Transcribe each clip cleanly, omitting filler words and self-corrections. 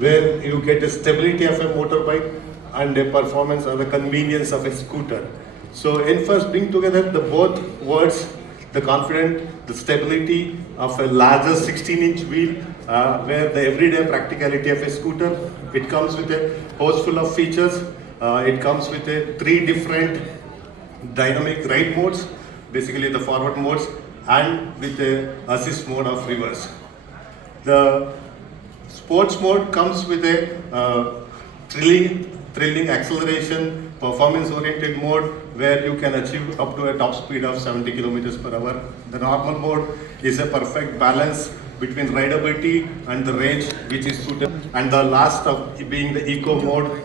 where you get the stability of a motorbike and the performance or the convenience of a scooter. So NFirst bring together the both words, the confidence, the stability of a larger 16-inch wheel, where the everyday practicality of a scooter. It comes with a host full of features. It comes with a 3 different dynamic ride modes, basically the forward modes, and with the assist mode of reverse. The sports mode comes with a thrilling acceleration, performance-oriented mode where you can achieve up to a top speed of 70 kilometers per hour. The normal mode is a perfect balance between rideability and the range which is suitable. And the last of being the eco mode,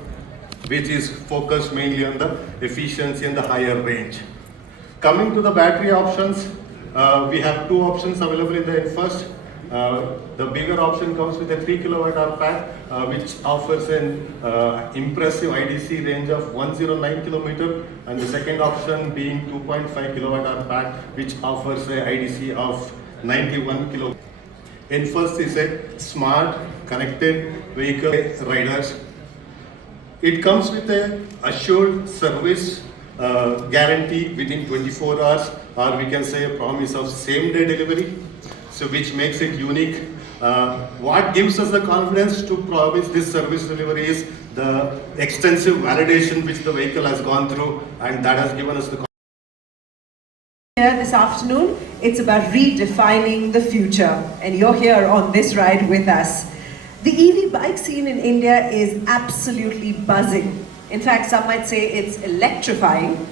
which is focused mainly on the efficiency and the higher range. Coming to the battery options, we have 2 options available in the NFirst. The bigger option comes with a 3 kWh pack, which offers an impressive IDC range of 109 km, and the second option being 2.5 kWh pack, which offers a IDC of 91 km. NFirst is a smart, connected vehicle riders. It comes with a assured service guarantee within 24 hours, or we can say a promise of same-day delivery. So which makes it unique. What gives us the confidence to promise this service delivery is the extensive validation which the vehicle has gone through, and that has given us the confidence. Here this afternoon, it's about redefining the future, and you're here on this ride with us. The EV bike scene in India is absolutely buzzing. In fact, some might say it's electrifying.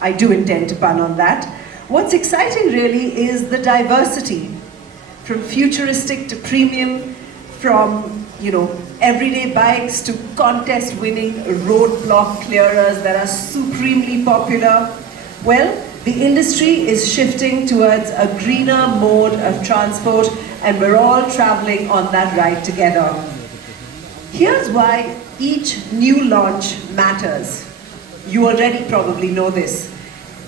I do intend to pun on that. What's exciting really is the diversity. From futuristic to premium, from everyday bikes to contest-winning roadblock clearers that are supremely popular. Well, the industry is shifting towards a greener mode of transport, and we're all traveling on that ride together. Here's why each new launch matters. You already probably know this.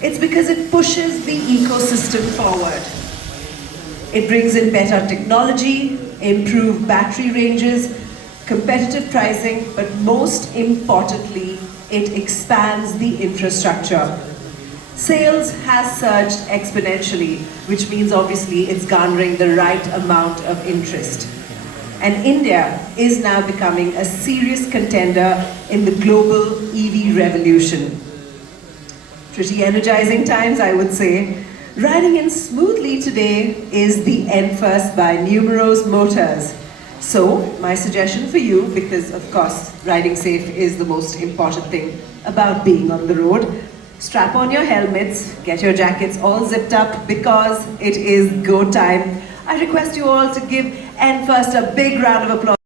It's because it pushes the ecosystem forward. It brings in better technology, improved battery ranges, competitive pricing, but most importantly, it expands the infrastructure. Sales has surged exponentially, which means obviously it's garnering the right amount of interest. And India is now becoming a serious contender in the global EV revolution. Pretty energizing times, I would say. Riding in smoothly today is the NFirst by NumerosMotors. So, my suggestion for you, because of course riding safe is the most important thing about being on the road, strap on your helmets, get your jackets all zipped up because it is go time. I request you all to give NFirst a big round of applause.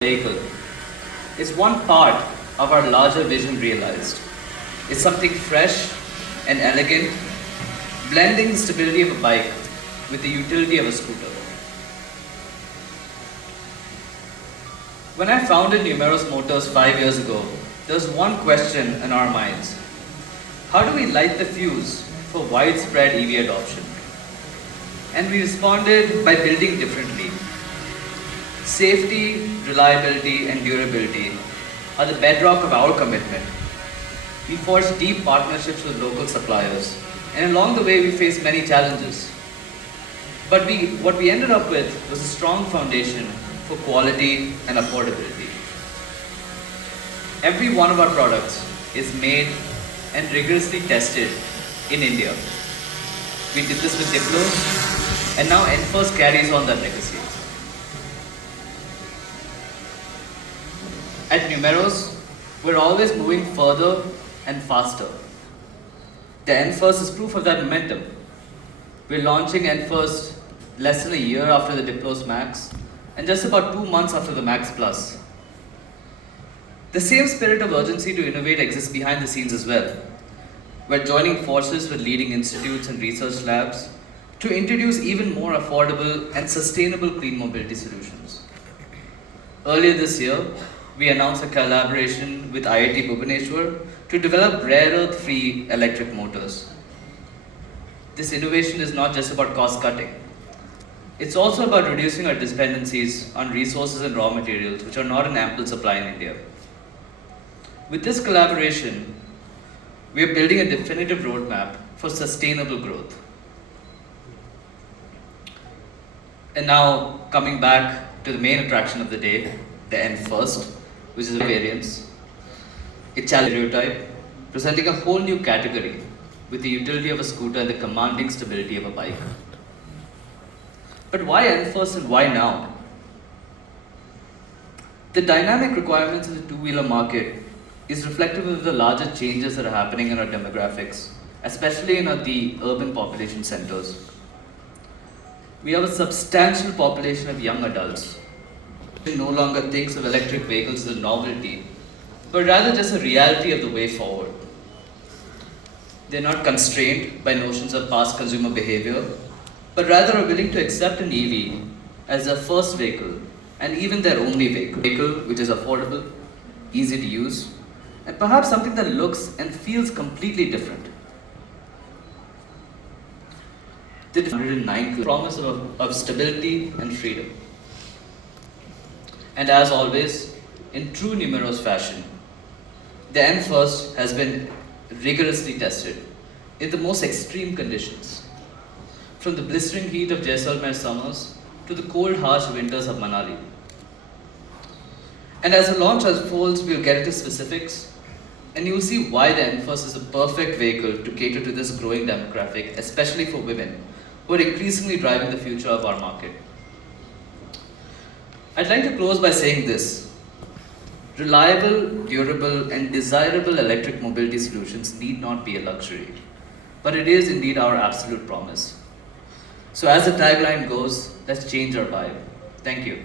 Vehicle is one part of our larger vision realized. It's something fresh and elegant, blending the stability of a bike with the utility of a scooter. When I founded NumerosMotors 5 years ago, there was one question in our minds. How do we light the fuse for widespread EV adoption? And we responded by building differently. Safety, reliability, and durability are the bedrock of our commitment. We forged deep partnerships with local suppliers, and along the way we faced many challenges. But what we ended up with was a strong foundation for quality and affordability. Every one of our products is made and rigorously tested in India. We did this with Diplos, and now NFirst carries on that legacy. At Numeros, we're always moving further and faster. The NFirst is proof of that momentum. We're launching NFirst less than a year after the Diplos Max and just about 2 months after the Max Plus. The same spirit of urgency to innovate exists behind the scenes as well. We're joining forces with leading institutes and research labs to introduce even more affordable and sustainable clean mobility solutions. Earlier this year, we announced a collaboration with IIT Bhubaneswar to develop rare earth-free electric motors. This innovation is not just about cost cutting. It's also about reducing our dependencies on resources and raw materials which are not in ample supply in India. With this collaboration, we are building a definitive roadmap for sustainable growth. And now, coming back to the main attraction of the day, the N First, which is a variance. It challenges stereotype, presenting a whole new category with the utility of a scooter and the commanding stability of a bike. But why N First and why now? The dynamic requirements of the two-wheeler market is reflective of the larger changes that are happening in our demographics, especially in the urban population centers. We have a substantial population of young adults who no longer thinks of electric vehicles as a novelty, but rather just a reality of the way forward. They're not constrained by notions of past consumer behavior, but rather are willing to accept an EV as their first vehicle and even their only vehicle which is affordable, easy to use, and perhaps something that looks and feels completely different. The 109 promise of stability and freedom. And as always, in true Numeros fashion, the N First has been rigorously tested in the most extreme conditions, from the blistering heat of Jaisalmer summers to the cold, harsh winters of Manali. And as the launch unfolds, we'll get into specifics, and you'll see why the N First is a perfect vehicle to cater to this growing demographic, especially for women, who are increasingly driving the future of our market. I'd like to close by saying this. Reliable, durable, and desirable electric mobility solutions need not be a luxury, but it is indeed our absolute promise. So as the tagline goes, let's change our vibe. Thank you.